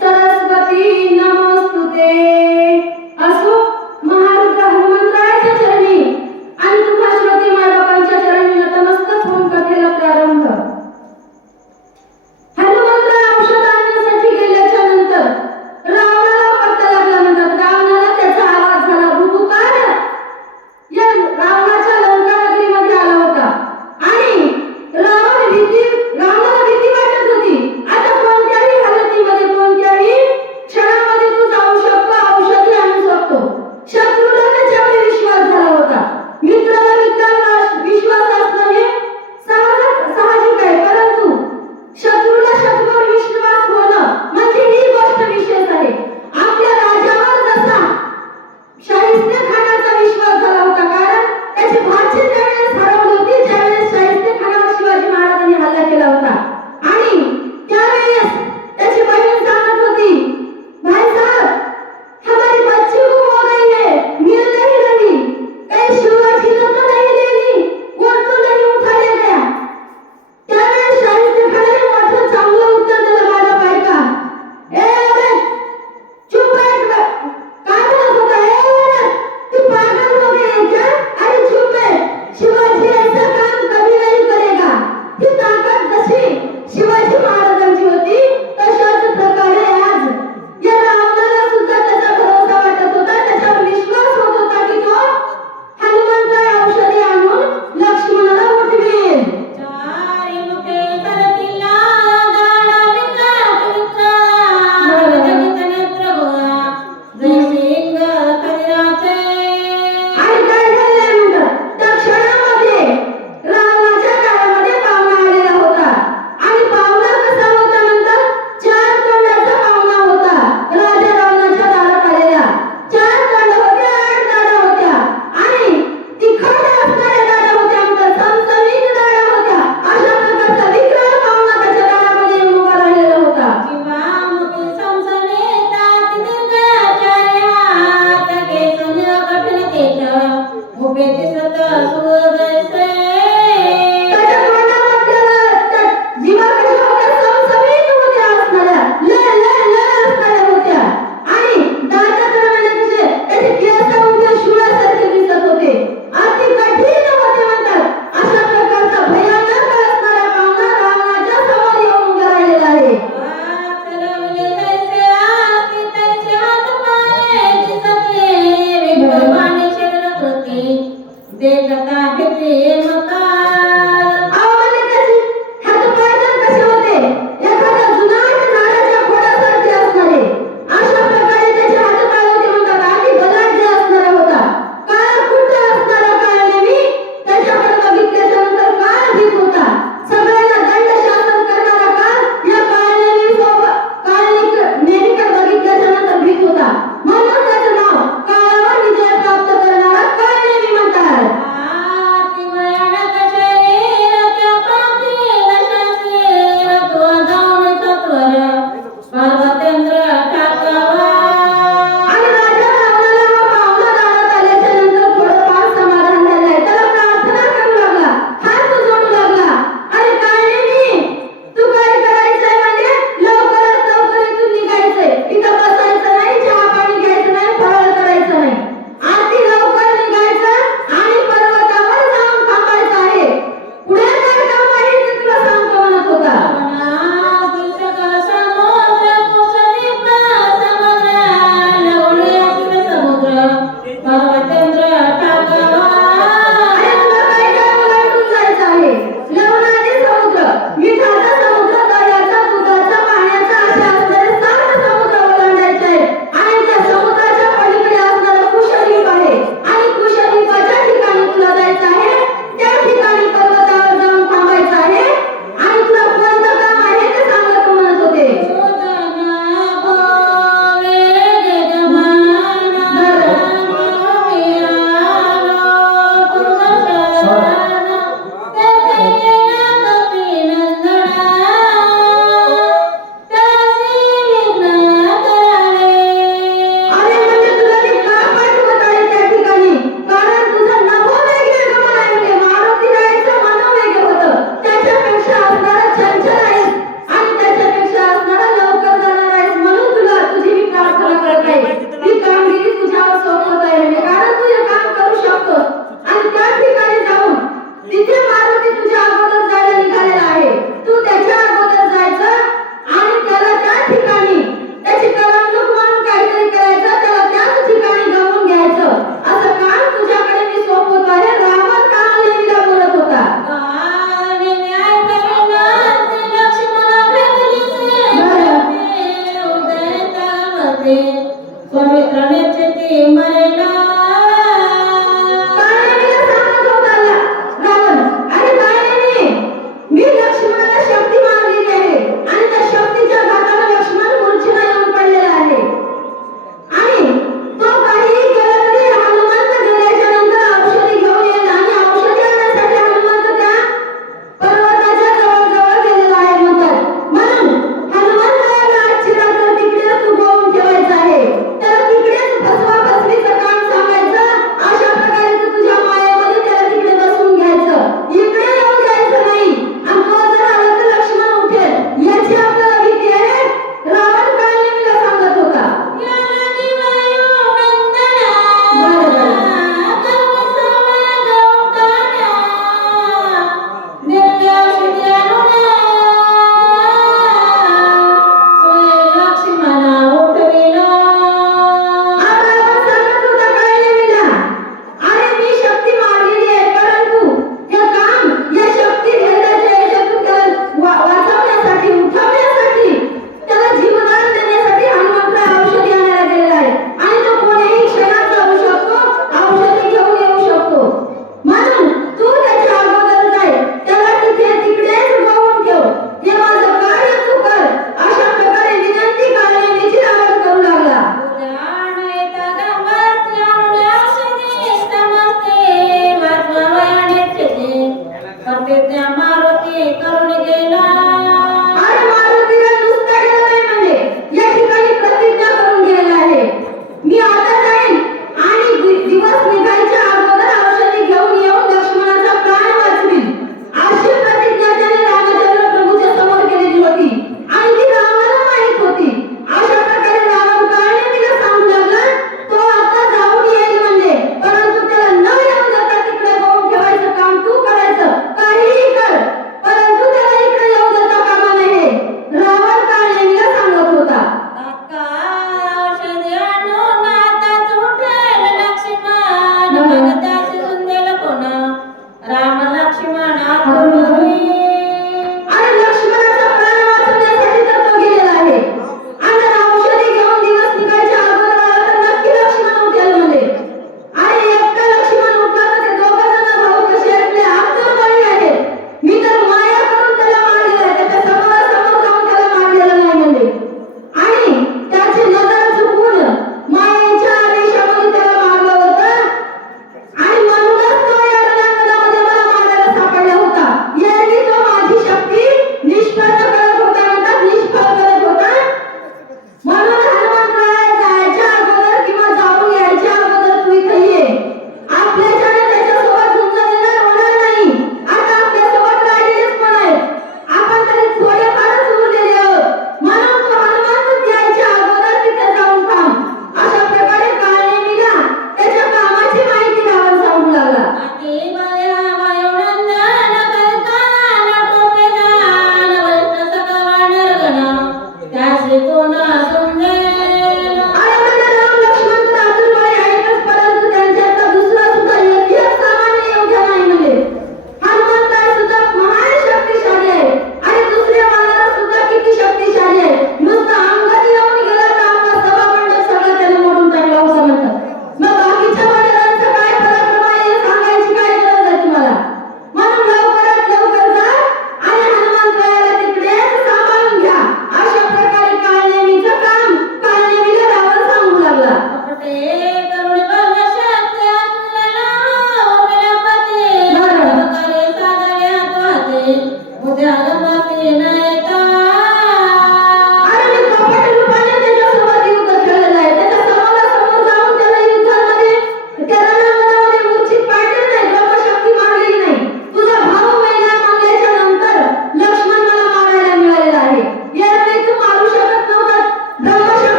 सरस्वती नमोस्तुते. असो महारुद्र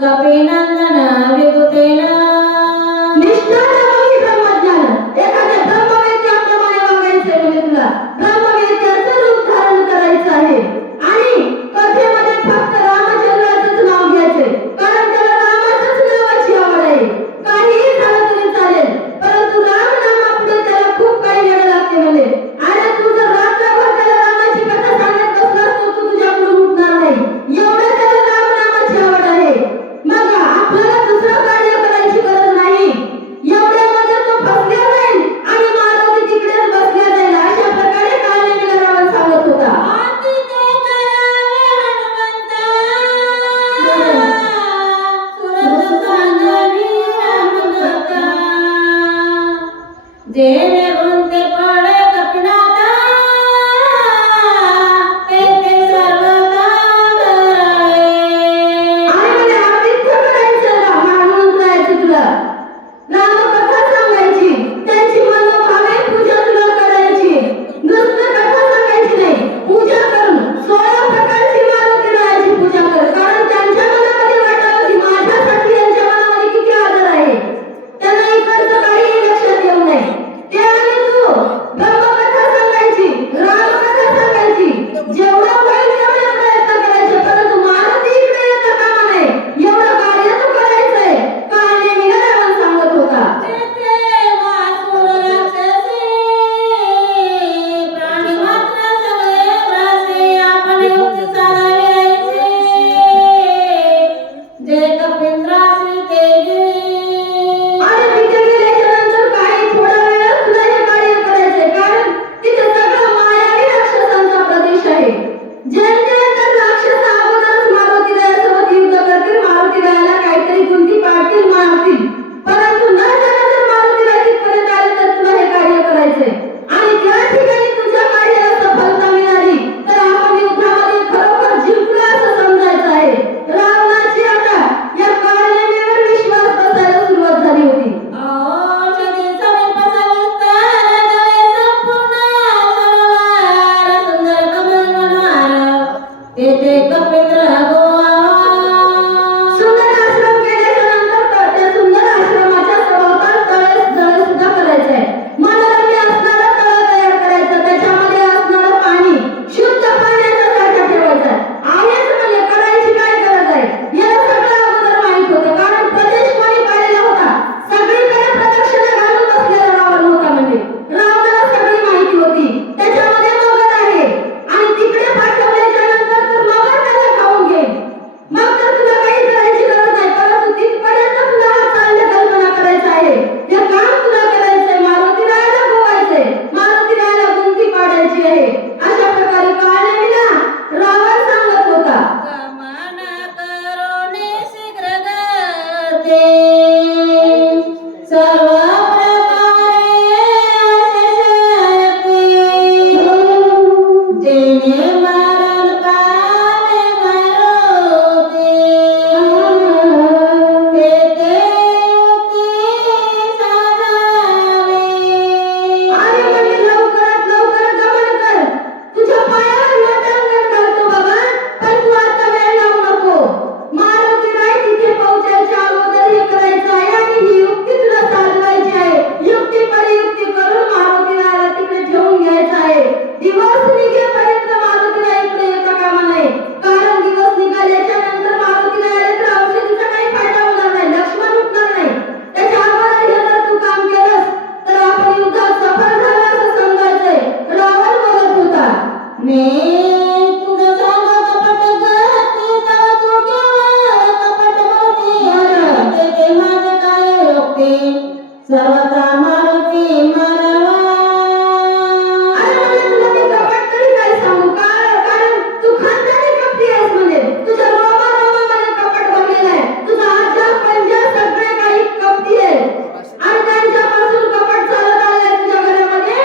कपिनंदन विभूतेन निष्ठावंती ब्रह्मज्ञान एखाद्या ब्रह्मवेत्याप्रमाणे वागायचे म्हणजे तुला ब्रह्मवेत्याचं रूप धारण करायचं आहे आणि कथेमध्ये फक्त रामचंद्राचंच नाव घ्यायचे कारण त्याला रामाचंच नावाची आवड आहे. काहीही झालं तरी चालेल परंतु राम नामापुढे त्याला खूप काही वेळ लागते म्हणे. आणि तू जर रात्रभर त्याला रामाची कथा सांगत बसलास तर तू तुझ्याकडून उठणार नाही एवढं त्याला राम नामाची आवड आहे. मग आपल्याला दुसरं कार्य करायची गरज नाही एवढ्यामध्ये तो फसल्या जाईल आणि मारुती तिकडेच बसल्या जाईल अशा प्रकारे काळनेमीला रावण सांगत होता. आती तो करावे हनुमंता सुरत सांगावी रामदत्ता जेणे उनते पडे कपिनाथा तेथे सर्वथा डरावे. आणि म्हणे आदित्य करायचं हनुमंत जायचं तुला रामकथा सांगायची त्यांची मनोभावे पूजा तुला करायची नुसतं कथा सांगायची नाही पूजा करून 16 प्रकारची मारुती रायाची पूजा कर कारण त्यांच्या मनामध्ये वाटावं की माझ्यासाठी यांच्या मनामध्ये किती आदर आहे त्यांना इकडचं काहीही लक्षात येऊ नये. ते आणि तू ब्रह्मकथा सांगायची रामकथा सांगायची जेवढं होईल तेवढे प्रयत्न करायचे परंतु मारुती इकडे येता कामा नये एवढं कार्य तू करायचंय काळनेमीला रावण सांगत होता. तेथे वासुर राक्षसी प्राणी मात्र सगळे ग्रासे आपण युक्ती चालवायचे जे कपिंद्रासी तेजे. आणि तिथे गेल्याच्या नंतर काही थोडा वेळ तुला हे कार्य करायचंय कारण तिथे सगळं मायावी राक्षसांचा प्रदेश आहे. ज्यांच्यानंतर राक्षस अगोदरच मारुतीरायासोबत युद्ध करतील मारुतीरायाला काहीतरी गुंती पाडतील मारतील परंतु न जाणं जर मारुतीराय तिथपर्यंत आले तर तुला हे कार्य करायचंय आणि त्या ठिकाणी तुझ्या कार्याला सफलता मिळाली तर आपण युद्धामध्ये खरोखर जिंकलो असं समजायचं आहे. रावणाची आता या काळनेमीवर विश्वास बसायला सुरुवात झाली होती. औषधी समीप सविस्तर जळे संपूर्ण सरोवर सुंदर कमल मनोहर तेथे कपिंद्र गोवा. सुंदर आश्रम केल्याच्या नंतर त्या सुंदर आश्रमाच्या सभोवताल तळे सुद्धा करायचंय. मनोरम्य असणारं तळं तयार करायचं त्याच्यामध्ये असणारं पाणी शुद्ध पाण्याचा साठा ठेवायचा आहेच म्हणजे करायची काय गरज आहे याला सगळं अगोदर माहित होतं कारण प्रदेश कोणी पाडलेला होता सगळीकडे प्रदक्षिणा घालून बसलेला रावण होता म्हणजे रावणाला सगळी माहिती होती त्याच्यामध्ये मगर आहे आणि तिकडे पाठवल्याच्या नंतर तर मगर त्याला खाऊन घेईल मग तर तुला काही करायची गरज नाही परंतु तिथपर्यंत तुला हा चांगल्या कल्पना करायचा आहे हे काम तुला करायचंय मारुतीरायाला गोवायचंय मारुतीरायाला गुंती पाडायची आहे अशा प्रकारे काळनेमीला रावण सांगत होता. गमन करुणे शीघ्र गते सर्व प्रकारे शक्ती जेणे मरण कामे घरोते तेथे युक्ती साधावे. आणि म्हणजे लवकरात लवकर गमन कर तुझ्या पायावर लोटांगण घालतो बाबा पण तू आता वेळ लावू नको मारुतीराय तिथे पोहोचायच्या अगोदर हे करायचं आहे आणि ही युक्ती तुला साधवायची आहे युक्ती परियुक्ती करून मारुतीरायाला तिकडे ठेवून घ्यायचं आहे. दिवस निघेपर्यंत मारुतीराय इकडे येता कामा नये कारण दिवस निघाल्याच्या नंतर मारुतीरायाला तर औषधीचा काही फायदा होणार नाही लक्ष्मण उठणार नाही त्याच्या अगोदर हे जर तू काम केलंस तर आपण युद्धात सफल झालो असं समजायचंय रावण बोलत होता. ने तुझं सांग कपट गती तव तू केवळ कपट होती तेथे माझे काय रोखते सर्वथा मारुती मानवा. अरे म्हणजे तुला मी कपट तरी काय सांगू कारण तू खानदानी कपटी आहेस म्हणजे तुझ्या रोमामध्ये कपट भरलेलं आहे तुझा आजा पंजा सगळे काही कपटी आहे आणि त्यांच्यापासून कपट चालत आलंय तुझ्या घरामध्ये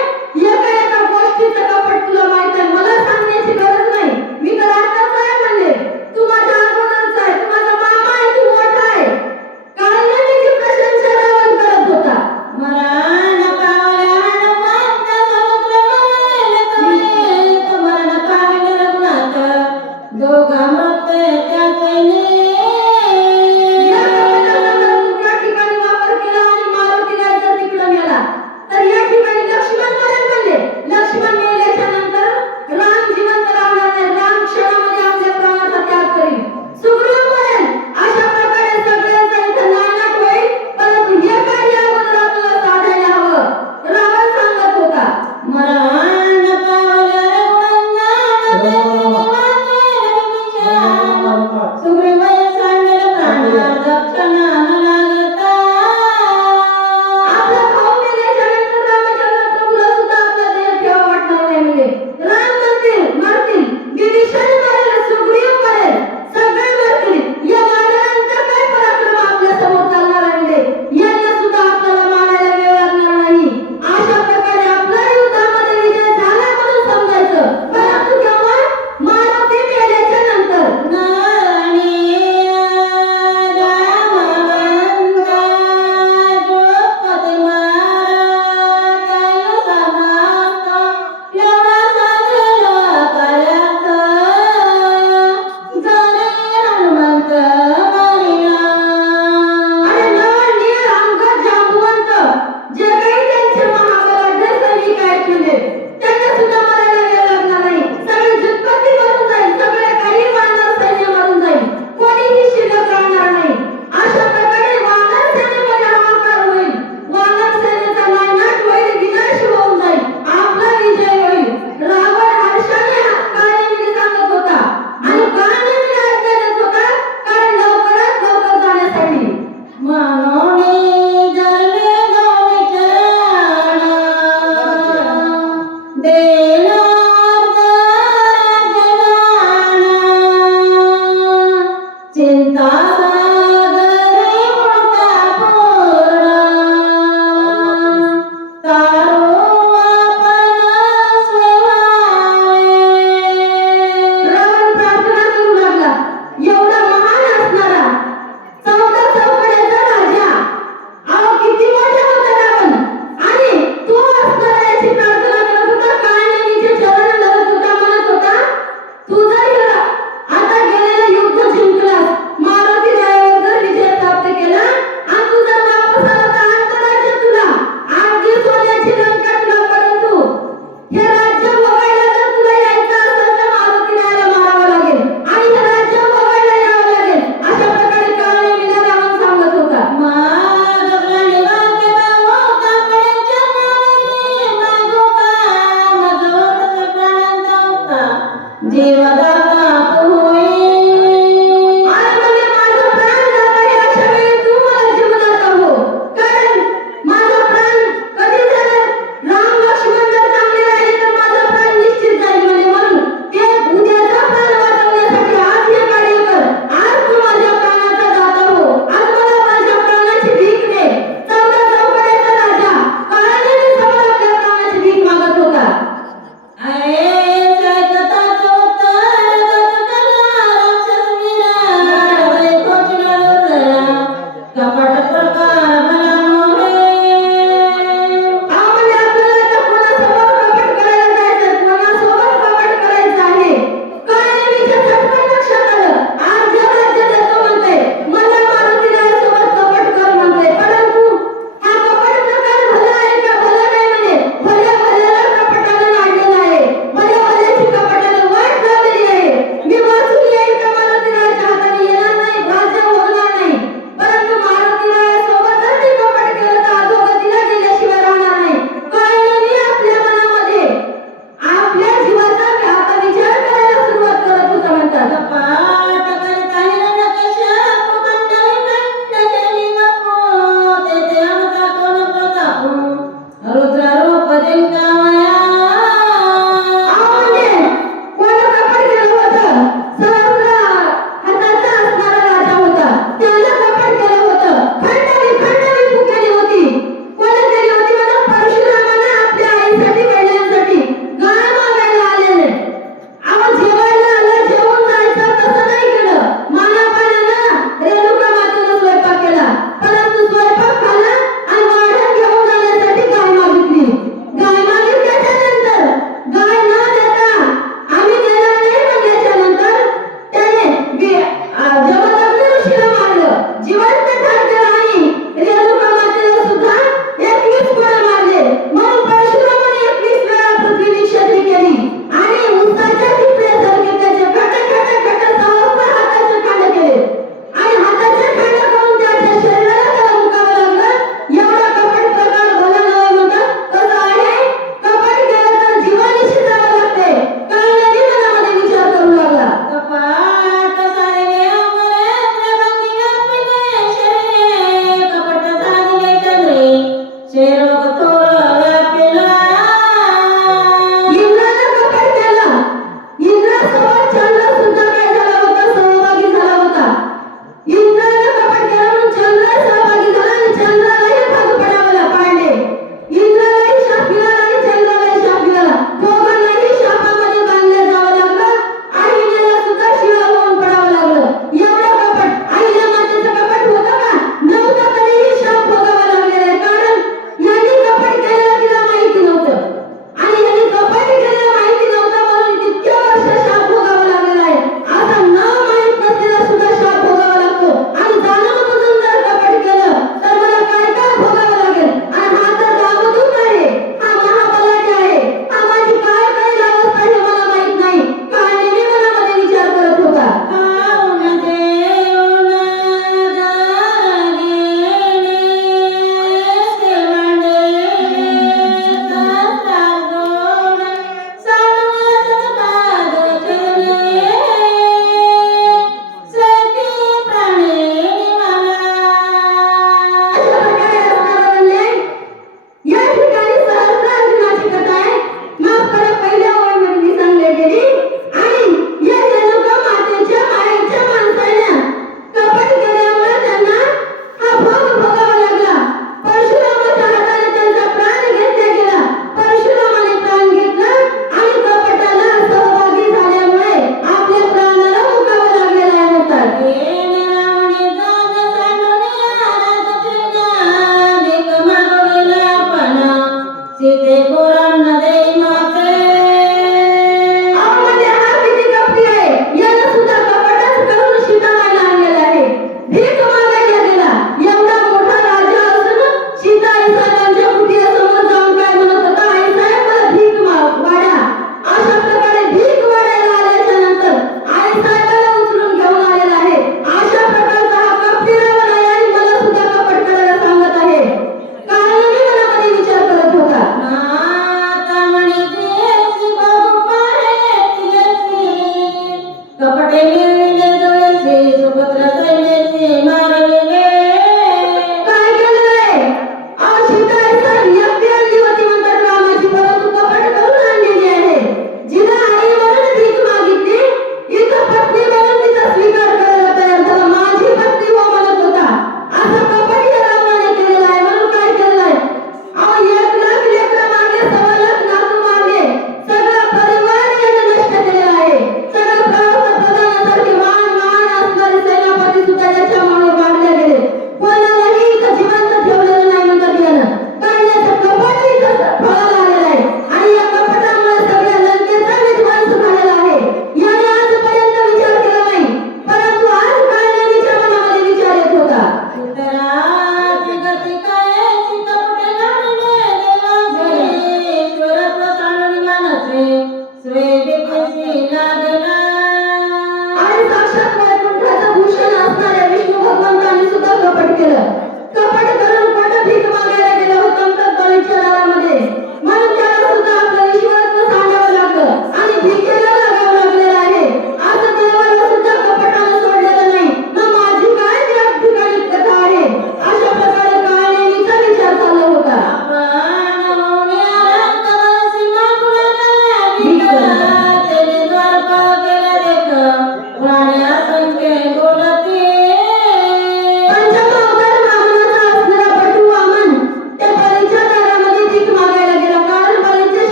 एका एका गोष्टीचं कपट तुला माहित आहे मला सांगण्याची गरज नाही मी तर आताच आहे म्हणजे तू माझ्या अगोदरच आहे तू माझा मामा आहे तू मोठा आहे काळनेमीची प्रशंसा रावण करत होता. दक्षिणा न लागता आपला भाऊ मेल्याच्या नंतर रामचंद्र प्रभूला सुद्धा आपला देह ठेवा वाटणार नाही म्हणजे राम म्हणतील मरतील, विभीषण मरेल, सुग्रीव मरेल, सगळे मरतील, या वानरांचा काय पराक्रम आपल्या समोर चालणार आहे म्हणजे यांना सुद्धा आपल्याला मारायला वेळ लागणार नाही. अशा प्रकारे आपला युद्धामध्ये विजय झाला म्हणून समजायचं. परंतु जेव्हा मानव ते मेल्याच्या नंतर नारायणी राम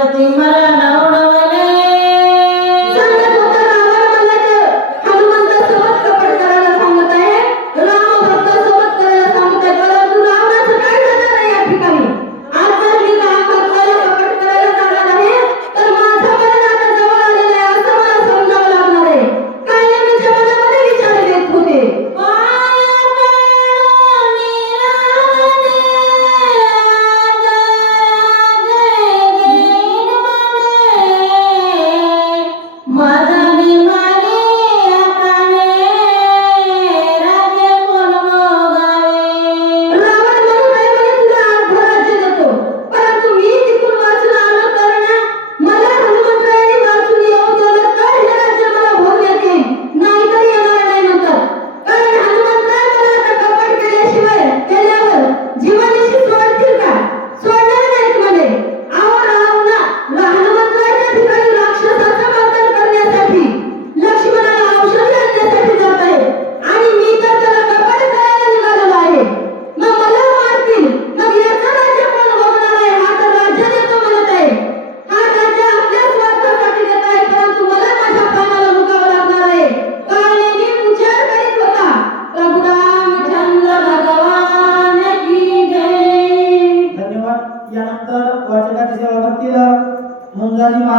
वरती मरण उडवले सांगत होता रावण मला ते हनुमंतासोबत कपट करायला सांगत आहे, राम भक्तासोबत करायला सांगत आहे, परंतु रावणाचं काय झालं नाही या ठिकाणी. आज जर मी राम भक्ताला कपट करायला जाणार आहे तर माझं मरण आता जवळ आलेलं आहे असं मला समजावं लागणार आहे. कायमच्या मनामध्ये विचार येत होते. रावण म्हणून आहे म्हणे तुला अर्ध राज्य देतो, परंतु मी तिथून वाचून आलो तर ना मला हनुमंतरायाने वाचून येऊन दिलं तर हे राज्य मला भोग येतील, नाहीतर येणार नाही म्हणतात. कारण हनुमंतराय मला आता कपट केल्यावर जीवानीशी सोडतील का? सोडणार नाहीत म्हणे. अहो हनुमंतरायाच्या ठिकाणी राक्षसाचं मर्दन करण्यासाठी लक्ष्मणाला औषधी आणण्यासाठी जात आहे आणि मी तर त्याला कपट करायला निघालेलो आहे. मग मला मारतील, मग याचं राज्य कोण भोगणार आहे? हा तर राज्य देतो म्हणत आहे. हा राज्य आपल्या स्वार्थासाठी देत आहे, परंतु मला माझ्या प्राणाला मुकावं लागणार आहे. काळनेमी विचार करीत होता. प्रभू रामचंद्र भगवान की जय. धन्यवाद. यानंतर वाचकाची सेवा करतील मुंजाजी महाराज.